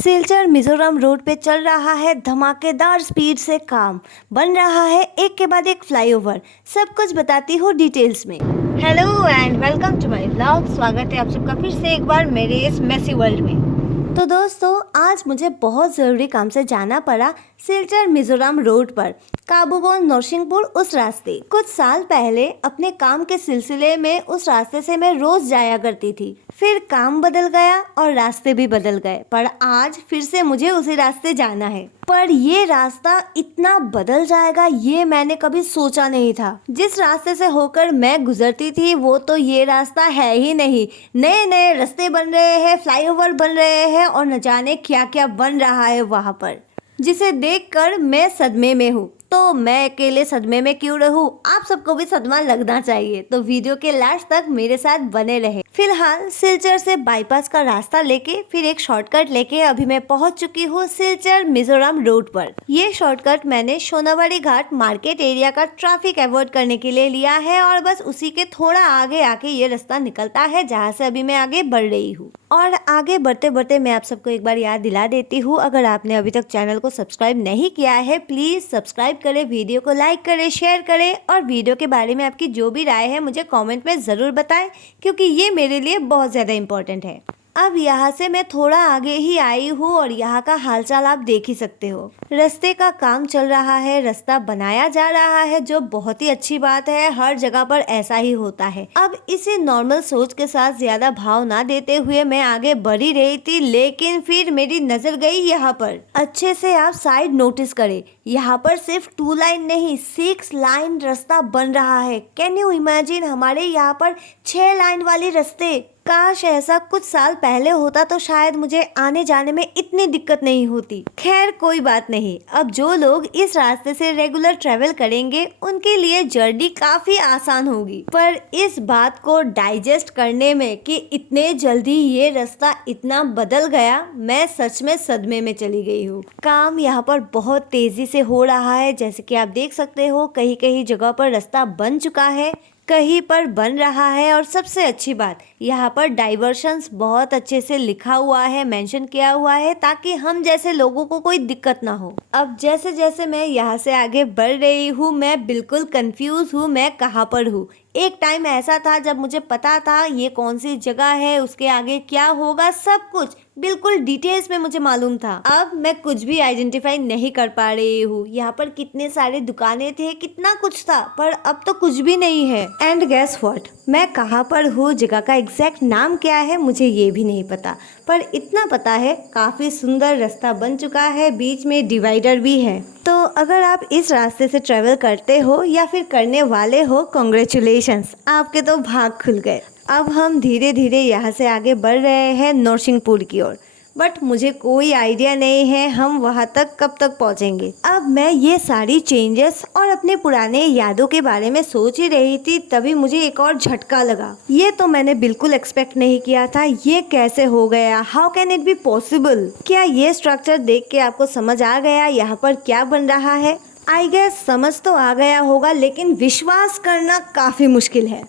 Silchar Mizoram road पे चल रहा है धमाकेदार स्पीड से काम। बन रहा है एक के बाद एक फ्लाईओवर। सब कुछ बताती हूँ डिटेल्स में। Hello and welcome to my blog. स्वागत है आप सबका फिर से एक बार मेरे इस मेसी वर्ल्ड में। तो दोस्तों, आज मुझे बहुत ज़रूरी काम से जाना पड़ा सिलचर मिजोरम रोड पर, काबुगोन नौशिंगपुर उस रास्ते। कुछ साल पहले अपने काम के सिलसिले में उस रास्ते से मैं रोज जाया करती थी। फिर काम बदल गया और रास्ते भी बदल गए, पर आज फिर से मुझे उसी रास्ते जाना है। पर ये रास्ता इतना बदल जाएगा ये मैंने कभी सोचा नहीं था। जिस रास्ते से होकर मैं गुजरती थी वो तो ये रास्ता है ही नहीं। नए नए रास्ते बन रहे हैं, फ्लाईओवर बन रहे हैं और न जाने क्या क्या बन रहा है वहाँ पर, जिसे देखकर मैं सदमे में हूँ। तो मैं अकेले सदमे में क्यों रहूं? आप सबको भी सदमा लगना चाहिए, तो वीडियो के लास्ट तक मेरे साथ बने रहे। फिलहाल सिलचर से बाईपास का रास्ता लेके फिर एक शॉर्टकट लेके अभी मैं पहुंच चुकी हूँ सिलचर मिजोरम रोड पर। ये शॉर्टकट मैंने सोनावाड़ी घाट मार्केट एरिया का ट्रैफिक अवॉइड करने के लिए लिया है और बस उसी के थोड़ा आगे आके ये रास्ता निकलता है जहाँ से अभी मैं आगे बढ़ रही हूँ। और आगे बढ़ते बढ़ते मैं आप सबको एक बार याद दिला देती हूँ, अगर आपने अभी तक चैनल को सब्सक्राइब नहीं किया है प्लीज सब्सक्राइब करें, वीडियो को लाइक करें, शेयर करें और वीडियो के बारे में आपकी जो भी राय है मुझे कमेंट में ज़रूर बताएं, क्योंकि ये मेरे लिए बहुत ज़्यादा इम्पोर्टेंट है। अब यहाँ से मैं थोड़ा आगे ही आई हूँ और यहाँ का हालचाल आप देख ही सकते हो। रास्ते का काम चल रहा है, रास्ता बनाया जा रहा है, जो बहुत ही अच्छी बात है। हर जगह पर ऐसा ही होता है। अब इसी नॉर्मल सोच के साथ ज्यादा भाव ना देते हुए मैं आगे बढ़ ही रही थी, लेकिन फिर मेरी नजर गई यहाँ पर। अच्छे से आप साइड नोटिस करें, यहाँ पर सिर्फ 2 लाइन नहीं 6 लाइन रास्ता बन रहा है। कैन यू इमेजिन, हमारे यहाँ पर 6 लाइन वाली रास्ते। काश ऐसा कुछ साल पहले होता तो शायद मुझे आने जाने में इतनी दिक्कत नहीं होती। खैर कोई बात नहीं, अब जो लोग इस रास्ते से रेगुलर ट्रेवल करेंगे उनके लिए जर्नी काफी आसान होगी। पर इस बात को डाइजेस्ट करने में कि इतने जल्दी ये रास्ता इतना बदल गया, मैं सच में सदमे में चली गई हूँ। काम यहाँ पर बहुत तेजी से हो रहा है, जैसे कि आप देख सकते हो। कहीं कहीं जगह पर रास्ता बन चुका है, कहीं पर बन रहा है और सबसे अच्छी बात यहाँ पर डाइवर्शंस बहुत अच्छे से लिखा हुआ है, मेंशन किया हुआ है, ताकि हम जैसे लोगों को कोई दिक्कत ना हो। अब जैसे जैसे मैं यहाँ से आगे बढ़ रही हूँ मैं बिल्कुल कंफ्यूज हूँ मैं कहाँ पर हूँ। एक टाइम ऐसा था जब मुझे पता था ये कौन सी जगह है, उसके आगे क्या होगा, सब कुछ बिल्कुल डिटेल्स में मुझे मालूम था। अब मैं कुछ भी आइडेंटिफाई नहीं कर पा रही हूँ। यहाँ पर कितने सारे दुकानें थे, कितना कुछ था, पर अब तो कुछ भी नहीं है। एंड गेस व्हाट, मैं कहाँ पर हूँ, जगह का एग्जैक्ट नाम क्या है मुझे ये भी नहीं पता, पर इतना पता है काफ़ी सुंदर रास्ता बन चुका है, बीच में डिवाइडर भी है। तो अगर आप इस रास्ते से ट्रेवल करते हो या फिर करने वाले हो, कॉन्ग्रेचुलेशंस, आपके तो भाग खुल गए। अब हम धीरे धीरे यहाँ से आगे बढ़ रहे हैं नौशिंगपुर की ओर, बट मुझे कोई आइडिया नहीं है हम वहाँ तक कब तक पहुँचेंगे। अब मैं ये सारी चेंजेस और अपने पुराने यादों के बारे में सोच ही रही थी, तभी मुझे एक और झटका लगा। ये तो मैंने बिल्कुल एक्सपेक्ट नहीं किया था। ये कैसे हो गया? How can it be possible? क्या ये स्ट्रक्चर देख के आपको समझ आ गया यहाँ पर क्या बन रहा है? आई गेस समझ तो आ गया होगा, लेकिन विश्वास करना काफ़ी मुश्किल है।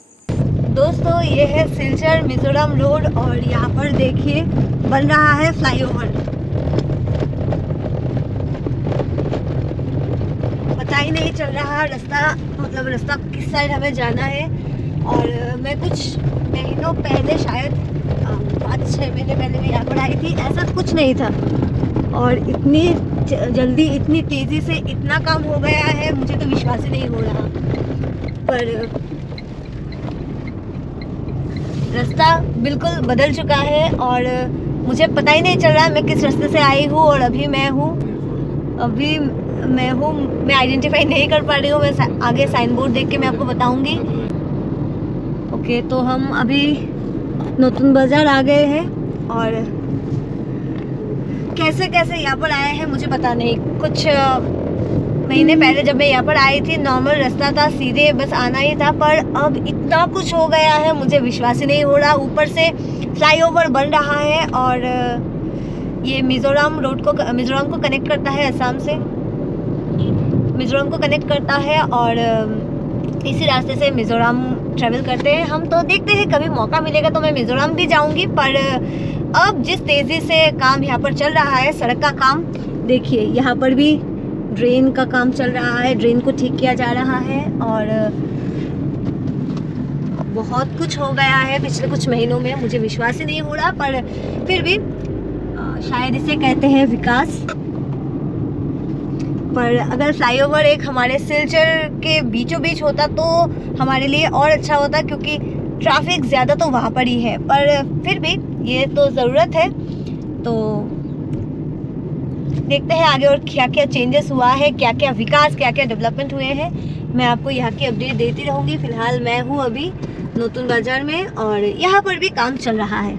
दोस्तों, ये है सिलचर मिजोरम रोड और यहाँ पर देखिए बन रहा है फ्लाईओवर। पता ही नहीं चल रहा रास्ता, मतलब रास्ता किस साइड हमें जाना है। और मैं कुछ महीनों पहले, शायद 5-6 महीने पहले मैं यहाँ पर आई थी, ऐसा कुछ नहीं था। और इतनी जल्दी इतनी तेज़ी से इतना काम हो गया है, मुझे तो विश्वास ही नहीं हो रहा। पर रास्ता बिल्कुल बदल चुका है और मुझे पता ही नहीं चल रहा मैं किस रास्ते से आई हूँ और अभी मैं आइडेंटिफाई नहीं कर पा रही हूँ। मैं आगे साइन बोर्ड देख के मैं आपको बताऊंगी। ओके, तो हम अभी नूतन बाजार आ गए हैं और कैसे कैसे यहाँ पर आए हैं मुझे पता नहीं। कुछ महीने पहले जब मैं यहाँ पर आई थी नॉर्मल रास्ता था, सीधे बस आना ही था, पर अब इतना कुछ हो गया है मुझे विश्वास ही नहीं हो रहा। ऊपर से फ्लाईओवर बन रहा है और ये मिजोरम को कनेक्ट करता है, असम से मिजोरम को कनेक्ट करता है और इसी रास्ते से मिजोरम ट्रैवल करते हैं हम। तो देखते हैं कभी मौका मिलेगा तो मैं मिजोरम भी जाऊंगी, पर अब जिस तेज़ी से काम यहाँ पर चल रहा है, सड़क का काम, देखिए यहाँ पर भी ड्रेन का काम चल रहा है, ड्रेन को ठीक किया जा रहा है और बहुत कुछ हो गया है पिछले कुछ महीनों में, मुझे विश्वास ही नहीं हो रहा, पर फिर भी शायद इसे कहते हैं विकास। पर अगर फ्लाईओवर एक हमारे सिलचर के बीचों बीच होता तो हमारे लिए और अच्छा होता, क्योंकि ट्रैफिक ज़्यादा तो वहाँ पर ही है, पर फिर भी ये तो ज़रूरत है। तो देखते हैं आगे और क्या क्या चेंजेस हुआ है, क्या क्या विकास, क्या क्या डेवलपमेंट हुए हैं। मैं आपको यहाँ की अपडेट देती रहूँगी। फ़िलहाल मैं हूँ अभी नूतन बाज़ार में और यहाँ पर भी काम चल रहा है।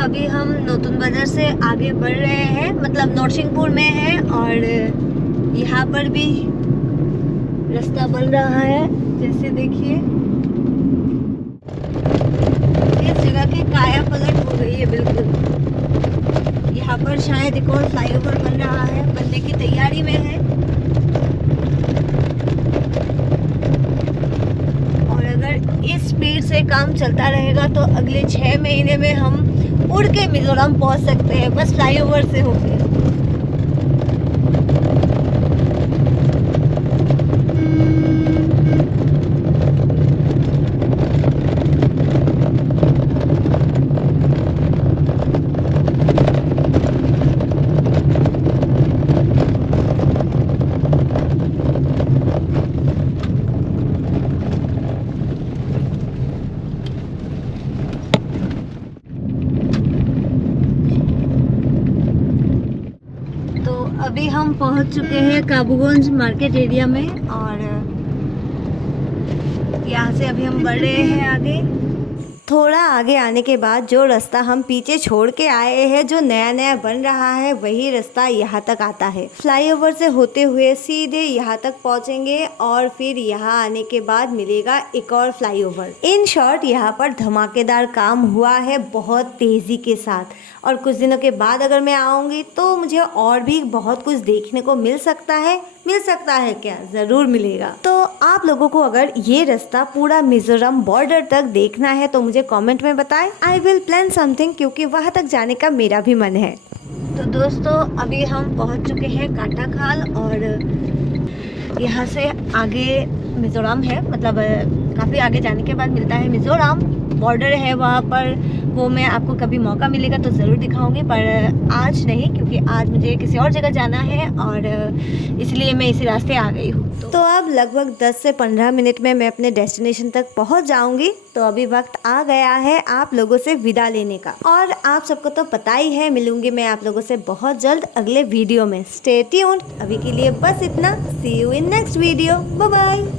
अभी हम नूतन बाज़ार से आगे बढ़ रहे हैं, मतलब नौरसिंहपुर में है और यहाँ पर भी रास्ता बन रहा है। जैसे देखिए इस जगह की काया पलट हो गई है बिल्कुल। यहाँ पर शायद एक और फ्लाईओवर बन रहा है, बनने की तैयारी में है। और अगर इस स्पीड से काम चलता रहेगा तो अगले 6 महीने में हम उड़ के मिजोरम पहुंच सकते हैं, बस फ्लाईओवर से होके। अभी हम पहुंच चुके हैं काबूगंज मार्केट एरिया में और यहाँ से अभी हम बढ़ रहे हैं आगे। थोड़ा आगे आने के बाद जो रास्ता हम पीछे छोड़ के आए हैं, जो नया नया बन रहा है, वही रास्ता यहाँ तक आता है। फ्लाईओवर से होते हुए सीधे यहाँ तक पहुँचेंगे और फिर यहाँ आने के बाद मिलेगा एक और फ्लाईओवर। इन शॉर्ट यहाँ पर धमाकेदार काम हुआ है बहुत तेज़ी के साथ, और कुछ दिनों के बाद अगर मैं आऊँगी तो मुझे और भी बहुत कुछ देखने को मिल सकता है क्या, ज़रूर मिलेगा। तो आप लोगों को अगर ये रास्ता पूरा मिजोरम बॉर्डर तक देखना है तो मुझे कमेंट में बताएं। आई विल प्लान समथिंग, क्योंकि वहाँ तक जाने का मेरा भी मन है। तो दोस्तों अभी हम पहुँच चुके हैं काटाखाल और यहाँ से आगे मिजोरम है, मतलब काफ़ी आगे जाने के बाद मिलता है मिजोरम, बॉर्डर है वहाँ पर। वो मैं आपको कभी मौका मिलेगा तो ज़रूर दिखाऊंगी, पर आज नहीं, क्योंकि आज मुझे किसी और जगह जाना है और इसलिए मैं इसी रास्ते आ गई हूँ। तो अब लगभग 10 से 15 मिनट में मैं अपने डेस्टिनेशन तक पहुँच जाऊँगी। तो अभी वक्त आ गया है आप लोगों से विदा लेने का, और आप सबको तो पता ही है, मिलूंगी मैं आप लोगों से बहुत जल्द अगले वीडियो में। Stay tuned. अभी के लिए बस इतना। See you in next video. Bye bye.